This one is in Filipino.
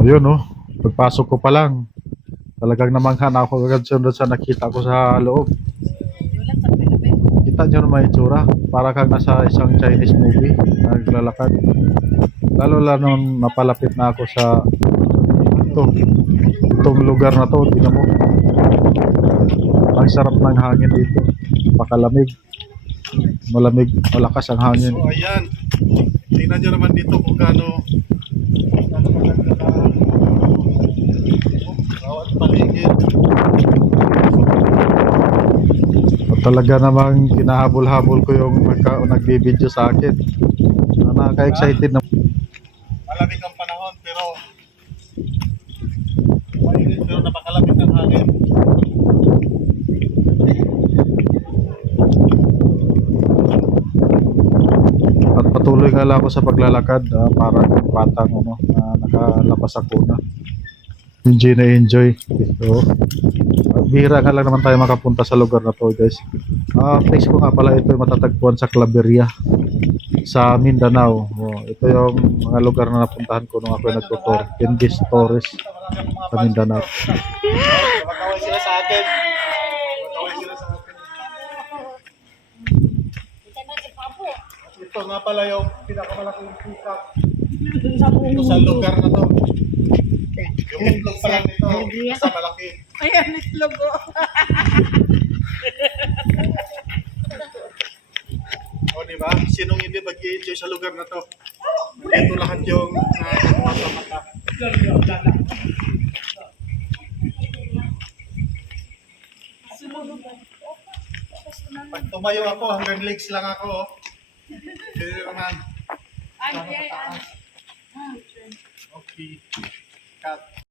Ayun oh, pagpasok ko pa lang, talagang namangha na ako agad sunod sa nakita ko sa loob. Kita nyo naman yung itsura, para kang nasa isang Chinese movie, naglalakad. Lalo lang nung napalapit na ako sa itong lugar na to, tingnan mo. Ang sarap ng hangin dito, napakalamig. Malamig, malakas ang hangin. So ayan, tingnan nyo naman dito kung gaano maganda ka bawat paligid. At talaga namang kinahabol-habol ko yung nagbibideo sa akin. Nakaka-excited na. Malamig ang panahon pero mainit pero napakalamig ng hangin. At patuloy nga lang ako sa paglalakad, parang batang nakalabas ako na. Enjoy na enjoy. So, bihira nga lang naman tayo makapunta sa lugar na to, guys. Place ko nga pala ito matatagpuan sa Claveria sa Mindanao. Ito yung mga lugar na napuntahan ko nung ako nagtutor. Pindis Torres sa Mindanao. Makaway sila sa akin. Makaway sila sa akin. Ito nga pala yung pinakamalaking peacock dito sa lugar na to. Yung itlog pa lang nito, sa malaki. Ayan, itlog ko. O diba? Sinong hindi mag-i-enjoy sa lugar na to? Ito lahat yung nakuha sa mata. Pag tumayo ako, hanggang legs lang ako. Oh. Hindi naman. Okay. Cut.